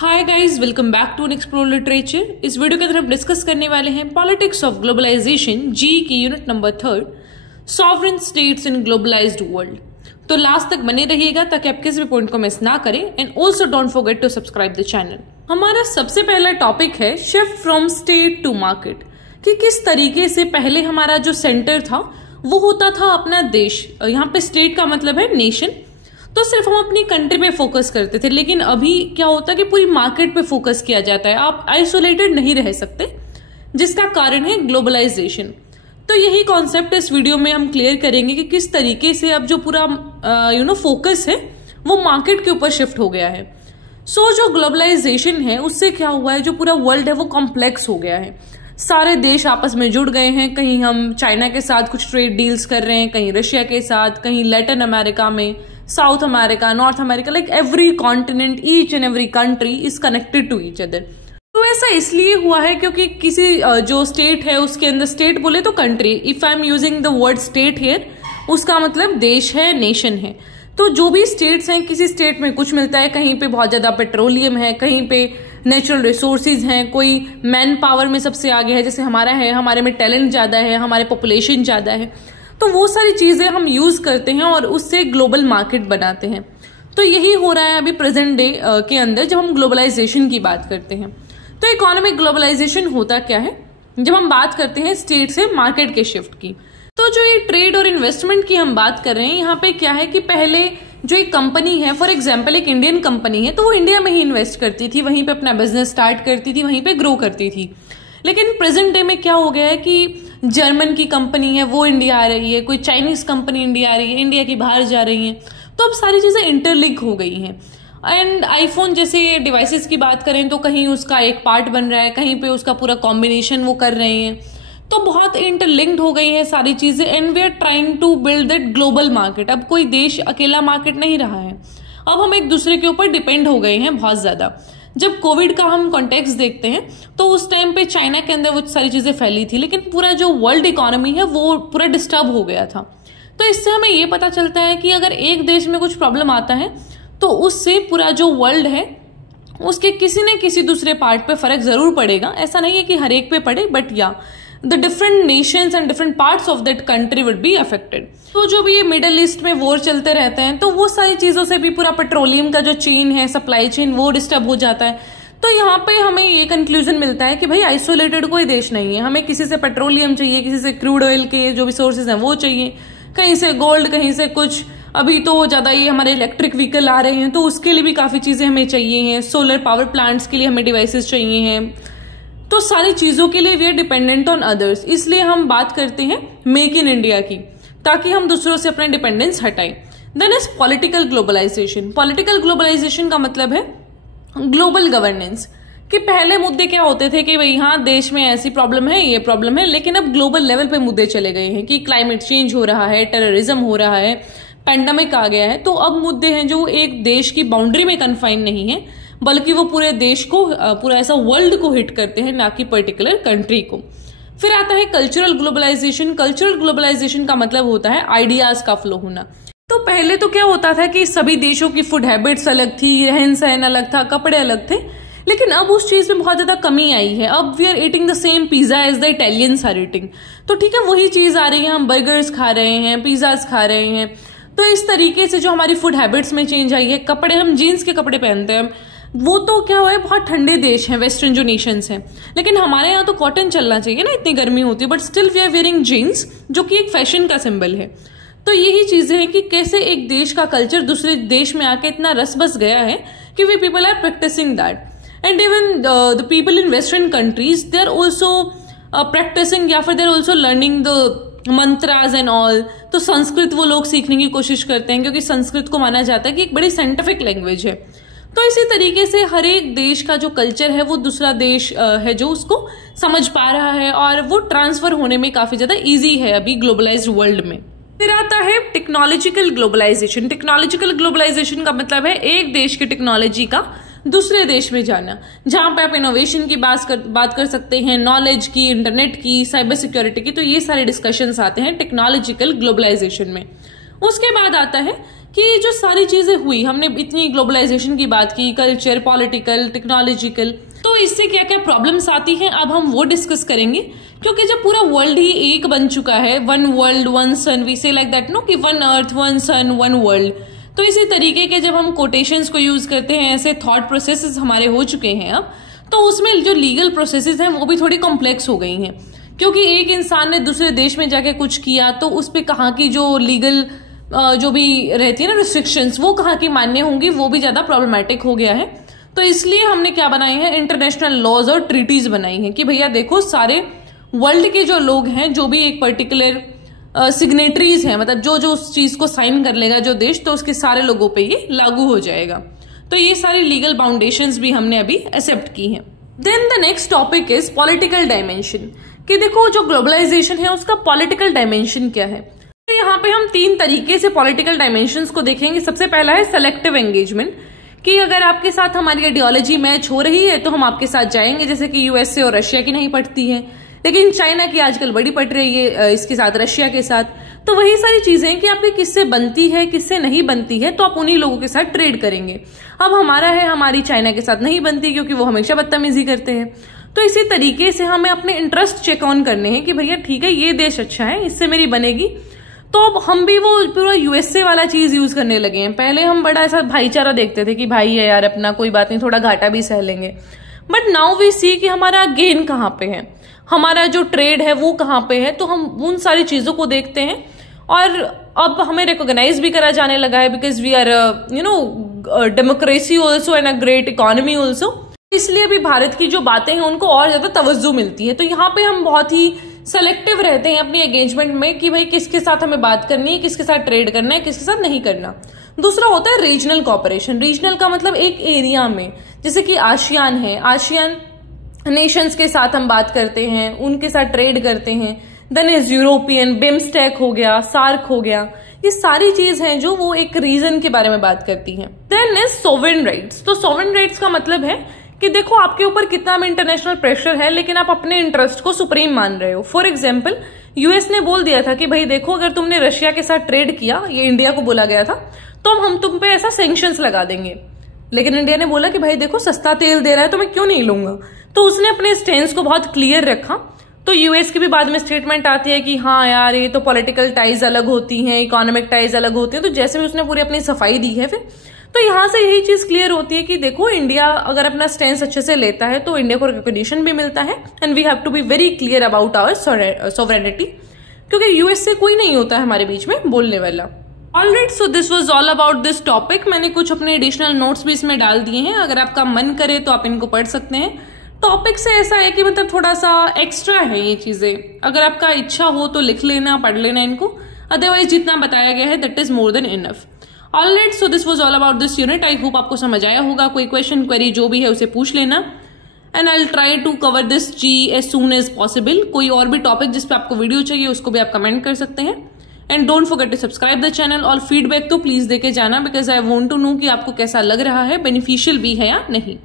Hi guys, welcome back to explore literature. इस video के अंदर हम डिस्कस करने वाले हैं पॉलिटिक्स ऑफ ग्लोबलाइजेशन जी की unit number 3, sovereign states in globalised world. तो लास्ट तक बने रहिएगा ताकि आप किसी भी पॉइंट को मिस ना करें। And also don't forget to subscribe the channel. हमारा सबसे पहला टॉपिक है shift from state to market, कि किस तरीके से पहले हमारा जो सेंटर था वो होता था अपना देश। यहाँ पे स्टेट का मतलब है नेशन, तो सिर्फ हम अपनी कंट्री पे फोकस करते थे। लेकिन अभी क्या होता है कि पूरी मार्केट पे फोकस किया जाता है। आप आइसोलेटेड नहीं रह सकते, जिसका कारण है ग्लोबलाइजेशन। तो यही कॉन्सेप्ट इस वीडियो में हम क्लियर करेंगे कि किस तरीके से अब जो पूरा फोकस है वो मार्केट के ऊपर शिफ्ट हो गया है। जो ग्लोबलाइजेशन है उससे क्या हुआ है, जो पूरा वर्ल्ड है वो कॉम्प्लेक्स हो गया है। सारे देश आपस में जुड़ गए हैं। कहीं हम चाइना के साथ कुछ ट्रेड डील्स कर रहे हैं, कहीं रशिया के साथ, कहीं लैटिन अमेरिका में, South America, North America, like every continent, each and every country is connected to each other. तो ऐसा इसलिए हुआ है क्योंकि किसी जो स्टेट है उसके अंदर, स्टेट बोले तो country, if I am using the word state here, उसका मतलब देश है, नेशन है। तो जो भी स्टेट्स हैं, किसी स्टेट में कुछ मिलता है, कहीं पे बहुत ज्यादा पेट्रोलियम है, कहीं पे नेचुरल रिसोर्सेज हैं, कोई मैन पावर में सबसे आगे है जैसे हमारा है, हमारे में टैलेंट ज्यादा है, हमारे पॉपुलेशन ज्यादा है, तो वो सारी चीजें हम यूज करते हैं और उससे ग्लोबल मार्केट बनाते हैं। तो यही हो रहा है अभी प्रेजेंट डे के अंदर जब हम ग्लोबलाइजेशन की बात करते हैं। तो इकोनॉमिक ग्लोबलाइजेशन होता क्या है, जब हम बात करते हैं स्टेट से मार्केट के शिफ्ट की। तो जो ये ट्रेड और इन्वेस्टमेंट की हम बात कर रहे हैं, यहाँ पे क्या है कि पहले जो एक कंपनी है, फॉर एग्जाम्पल एक इंडियन कंपनी है, तो वो इंडिया में ही इन्वेस्ट करती थी, वहीं पे अपना बिजनेस स्टार्ट करती थी, वहीं पे ग्रो करती थी। लेकिन प्रेजेंट डे में क्या हो गया है कि जर्मन की कंपनी है वो इंडिया आ रही है, कोई चाइनीज कंपनी इंडिया आ रही है, इंडिया की बाहर जा रही है। तो अब सारी चीजें इंटरलिंक हो गई हैं। एंड आईफोन जैसे डिवाइसेस की बात करें तो कहीं उसका एक पार्ट बन रहा है, कहीं पे उसका पूरा कॉम्बिनेशन वो कर रहे हैं। तो बहुत इंटरलिंक्ड हो गई है सारी चीजें। And we are trying to build that global market. अब कोई देश अकेला मार्केट नहीं रहा है, अब हम एक दूसरे के ऊपर डिपेंड हो गए हैं बहुत ज्यादा। जब कोविड का हम कॉन्टेक्स्ट देखते हैं तो उस टाइम पे चाइना के अंदर वो सारी चीजें फैली थी, लेकिन पूरा जो वर्ल्ड इकोनॉमी है वो पूरा डिस्टर्ब हो गया था। तो इससे हमें ये पता चलता है कि अगर एक देश में कुछ प्रॉब्लम आता है तो उससे पूरा जो वर्ल्ड है उसके किसी न किसी दूसरे पार्ट पे फर्क जरूर पड़ेगा। ऐसा नहीं है कि हर एक पे पड़े, बट या the different Nations and different parts of that country would be affected. तो जो भी ये मिडल ईस्ट में वॉर चलते रहते हैं तो वो सारी चीजों से भी पूरा पेट्रोलियम का जो चेन है, सप्लाई चेन, वो डिस्टर्ब हो जाता है। तो यहाँ पे हमें ये कंक्लूजन मिलता है कि भाई आइसोलेटेड कोई देश नहीं है। हमें किसी से पेट्रोलियम चाहिए, किसी से क्रूड ऑयल के जो भी सोर्सेज हैं वो चाहिए, कहीं से गोल्ड, कहीं से कुछ। अभी तो ज्यादा ये हमारे इलेक्ट्रिक व्हीकल आ रहे हैं तो उसके लिए भी काफी चीजें हमें चाहिए हैं। सोलर पावर प्लांट्स के लिए हमें डिवाइसेस चाहिए हैं। तो सारी चीजों के लिए we are dependent on others. इसलिए हम बात करते हैं मेक इन इंडिया की, ताकि हम दूसरों से अपना डिपेंडेंस हटाएं। Then is political globalisation. Political globalisation का मतलब है ग्लोबल गवर्नेंस। कि पहले मुद्दे क्या होते थे कि भाई हाँ देश में ऐसी प्रॉब्लम है, ये प्रॉब्लम है, लेकिन अब ग्लोबल लेवल पे मुद्दे चले गए हैं कि क्लाइमेट चेंज हो रहा है, टेररिज्म हो रहा है, पैंडेमिक आ गया है। तो अब मुद्दे हैं जो एक देश की बाउंड्री में कन्फाइन नहीं है, बल्कि वो पूरे देश को, पूरा ऐसा वर्ल्ड को हिट करते हैं, ना कि पर्टिकुलर कंट्री को। फिर आता है कल्चरल ग्लोबलाइजेशन। कल्चरल ग्लोबलाइजेशन का मतलब होता है आइडियाज का फ्लो होना। तो पहले तो क्या होता था कि सभी देशों की फूड हैबिट्स अलग थी, रहन सहन अलग था, कपड़े अलग थे, लेकिन अब उस चीज में बहुत ज्यादा कमी आई है। अब we are eating the same pizza as the Italians are eating. तो ठीक है, वही चीज आ रही है, हम बर्गर्स खा रहे हैं, पिज्जाज खा रहे हैं। तो इस तरीके से जो हमारी फूड हैबिट्स में चेंज आई है, कपड़े, हम जीन्स के कपड़े पहनते हैं, वो तो क्या हुआ है, बहुत ठंडे देश हैं, वेस्टर्न जो नेशंस हैं, लेकिन हमारे यहाँ तो कॉटन चलना चाहिए ना, इतनी गर्मी होती है, but still we are wearing jeans, जो कि एक फैशन का सिंबल है। तो यही चीजें हैं कि कैसे एक देश का कल्चर दूसरे देश में आके इतना रस बस गया है कि we people are practicing that. And even the people in western countries they are also practicing, या फिर they are also learning the mantras and all. तो संस्कृत वो लोग सीखने की कोशिश करते हैं, क्योंकि संस्कृत को माना जाता है कि एक बड़ी साइंटिफिक लैंग्वेज है। तो इसी तरीके से हर एक देश का जो कल्चर है वो दूसरा देश है जो उसको समझ पा रहा है, और वो ट्रांसफर होने में काफी ज्यादा इजी है अभी ग्लोबलाइज्ड वर्ल्ड में। फिर आता है टेक्नोलॉजिकल ग्लोबलाइजेशन। टेक्नोलॉजिकल ग्लोबलाइजेशन का मतलब है एक देश की टेक्नोलॉजी का दूसरे देश में जाना, जहां पे आप इनोवेशन की बात कर सकते हैं, नॉलेज की, इंटरनेट की, साइबर सिक्योरिटी की। तो ये सारे डिस्कशंस आते हैं टेक्नोलॉजिकल ग्लोबलाइजेशन में। उसके बाद आता है कि जो सारी चीजें हुई, हमने इतनी ग्लोबलाइजेशन की बात की, कल्चर, पॉलिटिकल, टेक्नोलॉजिकल, तो इससे क्या क्या प्रॉब्लम्स आती हैं अब हम वो डिस्कस करेंगे। क्योंकि जब पूरा वर्ल्ड ही एक बन चुका है, one world one sun, we say like that no, कि one earth one sun one world, तो इसी तरीके के जब हम कोटेशंस को यूज करते हैं, ऐसे थॉट प्रोसेसेस हमारे हो चुके हैं अब, तो उसमें जो लीगल प्रोसेसेस हैं वो भी थोड़ी कॉम्प्लेक्स हो गई हैं। क्योंकि एक इंसान ने दूसरे देश में जाके कुछ किया तो उस पर कहाँ की जो लीगल जो भी रहती है ना रिस्ट्रिक्शंस, वो कहाँ की मान्य होंगी, वो भी ज्यादा प्रॉब्लमैटिक हो गया है। तो इसलिए हमने क्या बनाए हैं, इंटरनेशनल लॉज और ट्रीटीज बनाई हैं कि भैया देखो सारे वर्ल्ड के जो लोग हैं, जो भी एक पर्टिकुलर सिग्नेटरीज हैं, मतलब जो जो उस चीज को साइन कर लेगा जो देश, तो उसके सारे लोगों पे ये लागू हो जाएगा। तो ये सारी लीगल बाउंडेशंस भी हमने अभी एक्सेप्ट की हैं। Then the next topic is political dimension, कि देखो जो ग्लोबलाइजेशन है उसका पॉलिटिकल डायमेंशन क्या है। तो यहाँ पे हम 3 तरीके से पॉलिटिकल डायमेंशंस को देखेंगे। सबसे पहला है सेलेक्टिव एंगेजमेंट, कि अगर आपके साथ हमारी आइडियोलॉजी मैच हो रही है तो हम आपके साथ जाएंगे, जैसे कि यूएसए और रशिया की नहीं पड़ती है, लेकिन चाइना की आजकल बड़ी पड़ रही है इसके साथ, रशिया के साथ। तो वही सारी चीजें कि आपकी किससे बनती है किससे नहीं बनती है, तो आप उन्हीं लोगों के साथ ट्रेड करेंगे। अब हमारा है, हमारी चाइना के साथ नहीं बनती क्योंकि वो हमेशा बदतमीजी करते हैं। तो इसी तरीके से हमें अपने इंटरेस्ट चेक ऑन करने हैं कि भैया ठीक है ये देश अच्छा है, इससे मेरी बनेगी। तो अब हम भी वो पूरा यूएसए वाला चीज यूज करने लगे हैं। पहले हम बड़ा ऐसा भाईचारा देखते थे कि भाई है यार अपना, कोई बात नहीं, थोड़ा घाटा भी सह लेंगे। बट नाउ वी सी कि हमारा गेन कहाँ पे है, हमारा जो ट्रेड है वो कहाँ पे है। तो हम उन सारी चीजों को देखते हैं और अब हमें रिकॉग्नाइज भी करा जाने लगा है, because we are democracy also and a great economy also. इसलिए भी भारत की जो बातें हैं उनको और ज्यादा तवज्जो मिलती है। तो यहाँ पे हम बहुत ही सेलेक्टिव रहते हैं अपनी एंगेजमेंट में कि भाई किसके साथ हमें बात करनी है, किसके साथ ट्रेड करना है, किसके साथ नहीं करना। दूसरा होता है रीजनल कॉपरेशन। रीजनल का मतलब एक एरिया में, जैसे कि आसियान है, आसियान नेशंस के साथ हम बात करते हैं, उनके साथ ट्रेड करते हैं। देन इज यूरोपियन, बिम्स्टेक हो गया, सार्क हो गया, ये सारी चीज हैं जो वो एक रीजन के बारे में बात करती हैं। Then is sovereign rights. तो सोवरेन राइट्स का मतलब है कि देखो आपके ऊपर कितना भी इंटरनेशनल प्रेशर है लेकिन आप अपने इंटरेस्ट को सुप्रीम मान रहे हो। फॉर एग्जाम्पल यूएस ने बोल दिया था कि भाई देखो अगर तुमने रशिया के साथ ट्रेड किया, ये इंडिया को बोला गया था, तो हम तुम पे ऐसा सैंक्शंस लगा देंगे। लेकिन इंडिया ने बोला कि भाई देखो सस्ता तेल दे रहा है तो मैं क्यों नहीं लूंगा। तो उसने अपने स्टैंड को बहुत क्लियर रखा। तो यूएस की भी बाद में स्टेटमेंट आती है कि हाँ यार ये तो पॉलिटिकल टाइज अलग होती हैं, इकोनॉमिक टाइज अलग होती हैं। तो जैसे भी उसने पूरी अपनी सफाई दी है फिर, तो यहां से यही चीज क्लियर होती है कि देखो इंडिया अगर अपना स्टैंड अच्छे से लेता है तो इंडिया को रिकॉग्निशन भी मिलता है and we have to be very clear about our sovereignty, क्योंकि यूएस से कोई नहीं होता है हमारे बीच में बोलने वाला। Alright, so this was all about this topic. मैंने कुछ अपने एडिशनल नोट्स भी इसमें डाल दिए हैं, अगर आपका मन करे तो आप इनको पढ़ सकते हैं। टॉपिक से ऐसा है कि मतलब थोड़ा सा एक्स्ट्रा है ये चीजें, अगर आपका इच्छा हो तो लिख लेना, पढ़ लेना इनको, अदरवाइज जितना बताया गया है that is more than enough. Alright, so this was all about this unit. I hope आपको समझ आया होगा। कोई क्वेश्चन क्वेरी जो भी है उसे पूछ लेना and I will try to cover this जी एज सून एज पॉसिबल। कोई और भी टॉपिक जिस पे आपको वीडियो चाहिए उसको भी आप कमेंट कर सकते हैं and don't forget to subscribe the channel. और फीडबैक तो प्लीज देके जाना, because I want to know कि आपको कैसा लग रहा है, बेनिफिशियल भी है या नहीं।